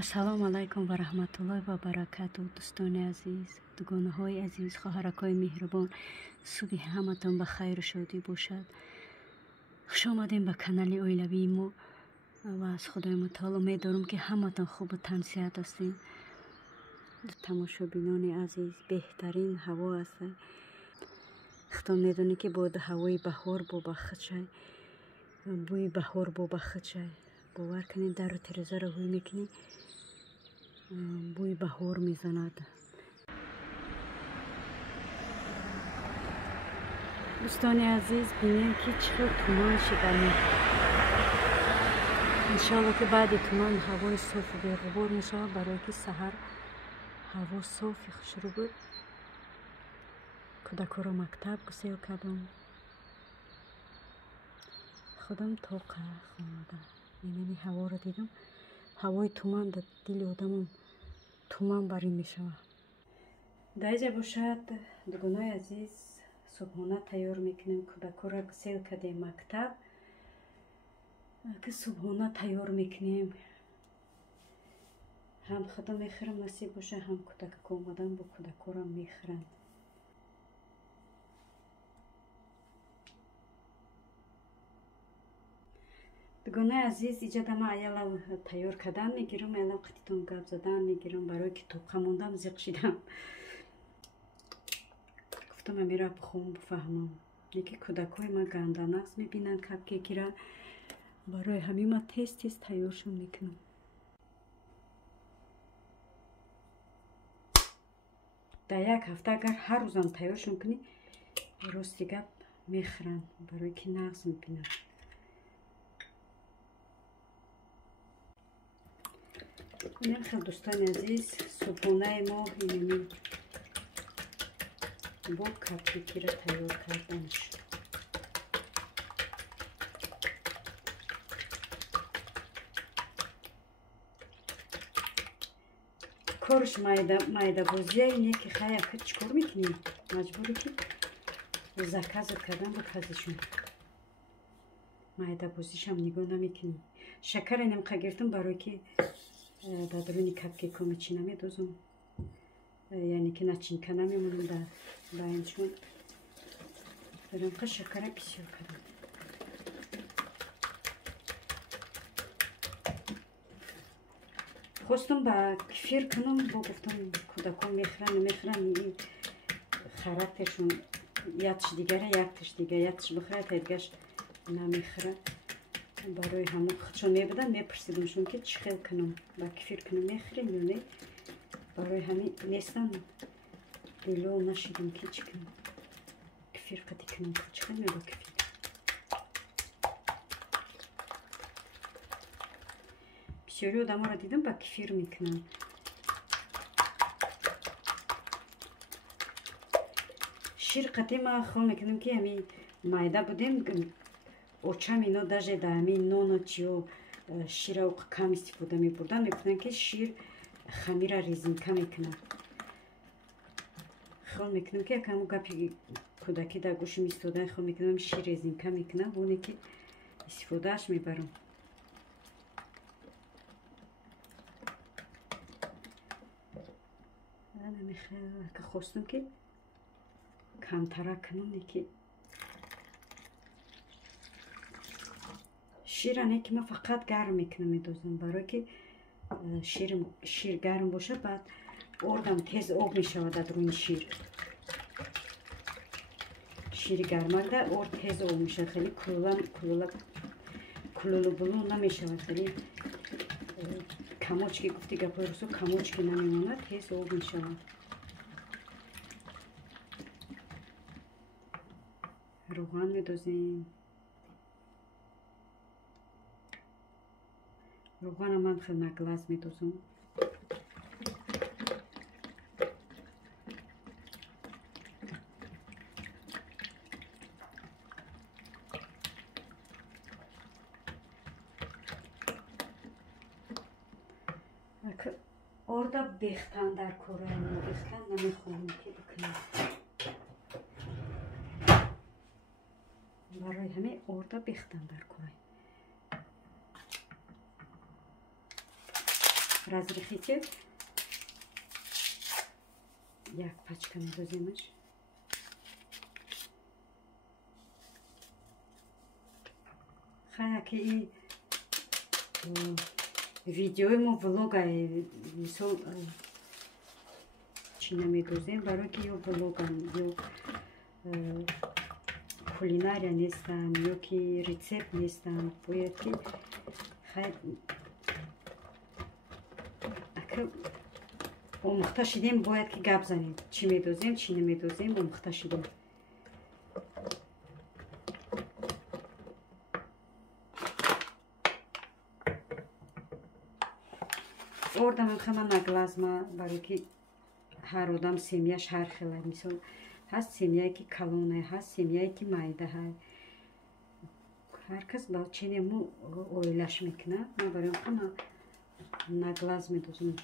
ассалому алайкум ва раҳматуллоҳи ва баракату. дӯстони азиз, дугонаҳои азиз, хоҳаракҳои меҳрубон, субҳи ҳаматон ба хайру шодӣ бошад. хуш омадем ба канали оилавии мо ва аз худои мутаол умед дорам ки ҳаматон хубу тансиҳат ҳастем. тамошобинони азиз, беҳтарин ҳаво аст. худом медонӣ ки бо ҳавои баҳор бобахшай, бӯи баҳор бобахшай. бовар кунед, дару тирезаро ҳуй мекунӣ, бӯи баҳор мезанад. дӯстони азиз, бинем ки чӣ хел туман шида. иншалло ки баъди туман ҳавои софу беғубор мешавад, барое ки саҳар ҳаво софи хушрӯ буд. кӯдакоро мактаб гусел кардам. худам тоқа хонада инани ҳаворо дидам. ҳавои туман дар дили одамам туман барин мешавад. дайҷа бошад, дугонаи азиз, субҳона тайёр мекунем. кӯдакоро гусел кардем мактаб, ки субҳона тайёр мекунем. ҳам худам мехӯрам насиб боша, ҳам кӯдака омадан бо кӯдакорам мехӯранд. дугонаи азиз, иҷада ман аялам тайёр кардан мегирам, аялам қититон гап задан мегирам, барое ки тоқа мондам, зиқ шидам. гуфтам амира бихом бифаҳмам. яке кӯдакҳои ман ганданақс мебинанд капке гиранд, барои ҳамин ман тез тайёршон мекунам. дар як ҳафта агар ҳар рӯзам тайёршон кунӣ, рости гап мехӯранд, барое ки нағз мебинанд. нахел дӯстони азиз, субҳонаи мо инамин бо капкира тайёр карданаш. корш майдабозия ине ки хай ака чӣ кор мекунӣ? Маҷбуре ки заказот кардан буд ҳазишон. Майдабозишам нигоҳ намекунӣ. Шакаре намқа гирифтам, барое ки дар даруни капкеко мечина медозам, яъне ки начинка намемонам дар байншон. намқа шакара бисёр кардам. хостам ба кефир кунам, бо гуфтам кӯдакон мехӯранд намехӯранд, ин характершон ятш дигаре, якташ дигар. ятш бихӯрад, ягаш намехӯрад. барои ҳамон худшон мебуданд, мепурсидамшон ки чӣ хел кунам, ба кефир кунам мехӯрем ё не. барои ҳамин нестан дилол нашидам ки чӣ кунам, кефир қати кунам, чӣ хел мебо кефир. бисёри одаморо дидам ба кефир мекунанд. шир қати ма хол мекунам ки ҳамин майда будем, очам ино даже да ҳамин нонот ё шира кам истифода мебурдан, мегуфтанд ки шир хамира резинка мекунад. хол мекунам ки якам гапи кӯдакӣ дар гӯшам истода, хол мекунам шир резинка мекунад, оне ки истифодааш мебарам. намехӯрад, хостам ки камтара кунам, не ки шира не ки ман фақат гарм мекунам медозам, барое ки шир гарм бошад, баъд ордам тез об мешавад дар руни шир. шири гармагда ор тез об мешавад, хеле кулулубулу намешавад, хеле камочки гуфти гапои росо, камочки намемонад, тез об мешавад. рӯған медозем. рӯғана ман хел наглаз медозам. орда бехтан дар кораи мо, бехтан намехоҳам ки бикунам. барои ҳамин орда бехтан дар кораи. разрехите. Як пачка медузимаш. Хаяки и видеоимо влога мисол чина медузим, барои ки ё влогам, ё кулинария нестанд, ё ки рецепт нестанд, бояд ки омӯхта шидем, бояд ки гап занем, чӣ медозем, чӣ намедозем, омӯхта шидем. ордамам хама наглазма, барои ки ҳар одам семияш ҳар хела. Мисол ҳаст семияе ки калоне, ҳаст семияе ки майдаҳай. ҳар кас ба ченему оилаш мекунад. Ман бароям хама наглаз медозам.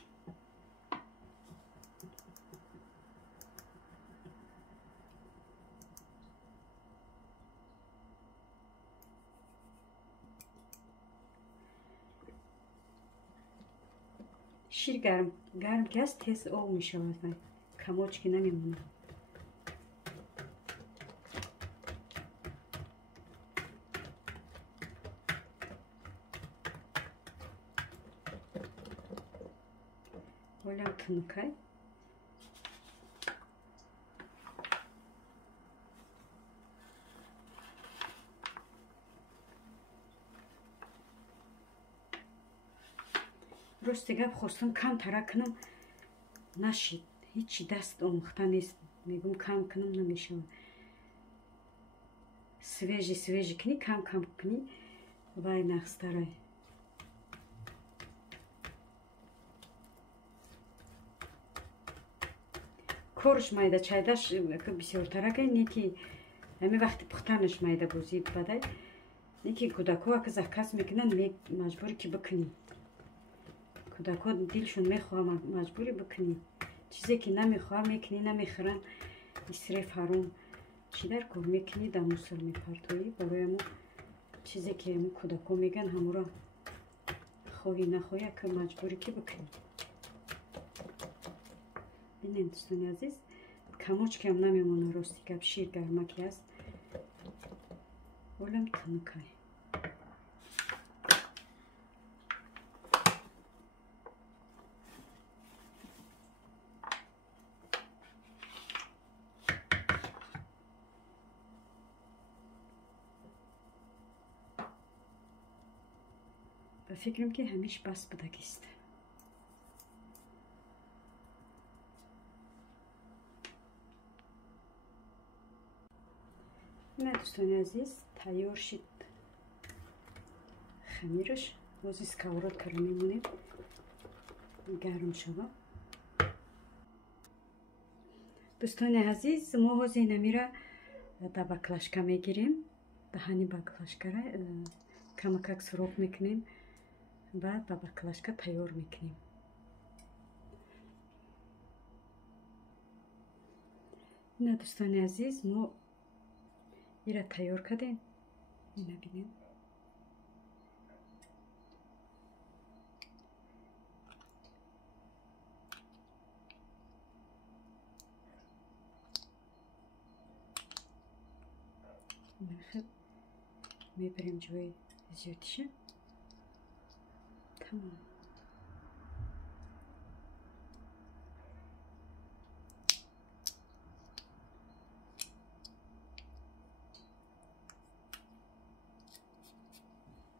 шир гарм ки аст тез об мешавад, камочки намемонад. ҳолам тунукай. рости гап хостам кам тара кунам, нашид. ҳечи даст омӯхта нест. мегӯм кам кунам, намешавад. свежи кунӣ, кам кунӣ, вай нақстарай. корш майда чайдаш бисёртаракай, не ки ҳами вақти пухтанаш майда бозӣ бадай, не ки кӯдако ака заказ мекунанд, маҷбури ки бикунӣ. кӯдако дилшон мехоҳад, маҷбури бикунӣ. чизе ки намехоҳад мекунӣ, намехӯранд, исреф ҳаром. чӣ дар кор мекунӣ, дар мусор мепартоӣ. барои ҳамо чизе ки ҳамо кӯдако мегӯянд, ҳаморо хоҳӣ нахоҳӣ ака маҷбурӣ ки бикунӣ. бинем дӯстони азиз, камочкиам намемонад. рости гап шир гармаки аст. ҳолам тунукай. ба фикрам ки ҳамиш бас будагист. ина дӯстони азиз, тайёр шид хамираш. ҳозир сковородкаро мемонем гарм шавад. дӯстони азиз, мо ҳозир инамира да баклажка мегирем. даҳани баклажкара камакак суроғ мекунем ва ба баклажка тайёр мекунем. ина дӯстони азиз, мо ира тайёр кардем. ина бинем. мебарем ҷои зиёдиша. тамом.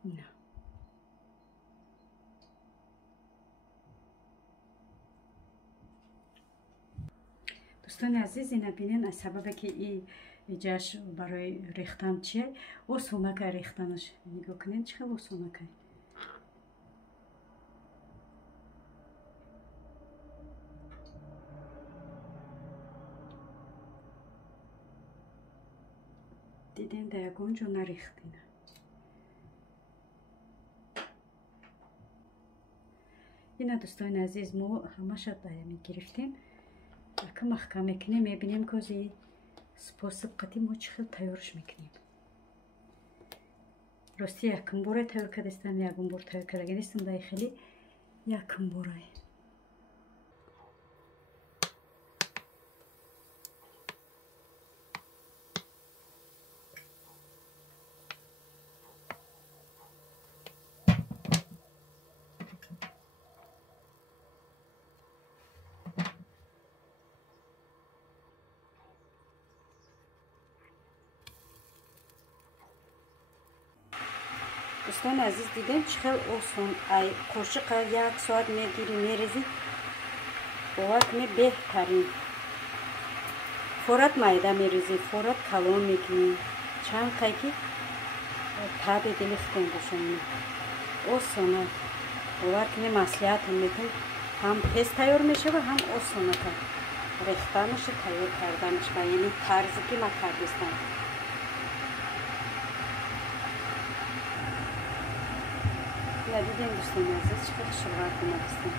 نه. دوستان عزیز، اینا بینین از سببه که ایجاش برای ریختن چیه осонакай ریختنش. نگاه کنین چقدر осонакай. دیدین در یگون جو نریختین. اینا دوستان عزیز، ما همش دایمی گرفتیم. اگه محکم میکنیم میبینیم که способ قدیم ما چقدر تیارش میکنیم. راستی یکم بار تیار کردستم، یکم بار تیار کردگی نیستم. دایی خیلی якм борай. دوستان عزیز دیدین چقدر آسان ای قاشق 1 ساعت میگیری میریزی باور کنی بهترین فورات майда میریزی فورات کلون میکنی چند قیقی تابی دلیختن باشن آسانه باور کنی مسئولیت میکن هم تیز تیار میشه و هم آسانه کن ریختنش تیار کردنش یعنی طرزی که ما کردستم دیدیم دوستان عزیز چقدر شلوار کنستیم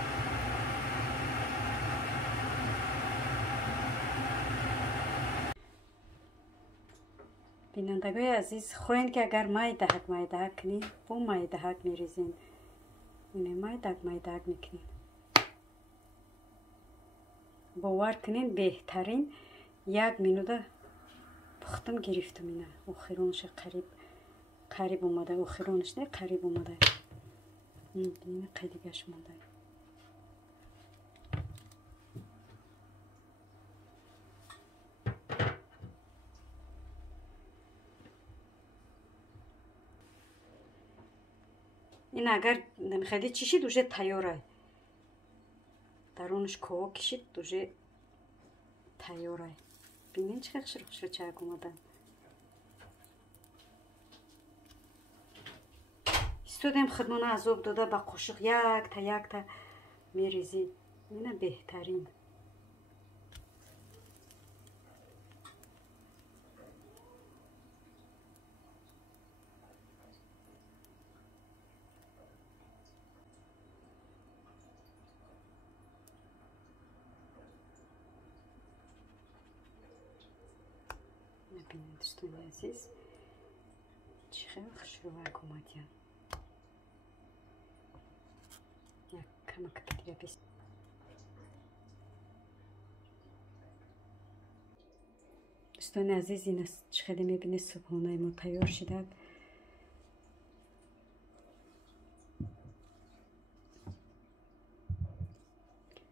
بینندگان عزیز خواهید که اگر майда کنید با майда میریزین اینه майда میکنین باور کنین بهترین 1 مینوت پختم گرفتم اینه آخرونش قریب اومده آخرونش نه قریب اومده اینه قیدیگش مونده این اگر نمیخواید چیشید уже تیاره درونش کوه کشید уже تیاره ببینین چقدر خوشگل چاک اومده استودیم خدمانه عذاب داده با قاشق یک تا میریزی اینه بهترین ببینید دوستان عزیز چقدر خوشرو اومدیم یک کمک دیگه بیست دوستان عزیز این است چقدر میبینید صبحانه ما تیار شده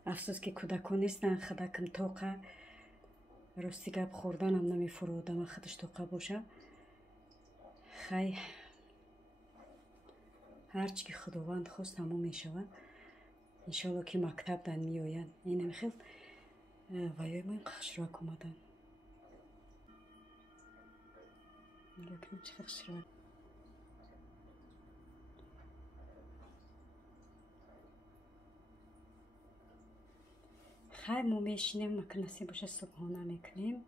افسوس که کودکان نیستن خدکم توقع راستی گپ خوردن هم نمیفروده من خودش توقع باشه خی هرچی که خداوند خواست تمام میشود انشالله که مکتب دن میآیند این خیلی وایای ما این خشراک اومدن لیکن چه خشراک خیر ما میشینیم مکنسی باشه صبحانه میکنیم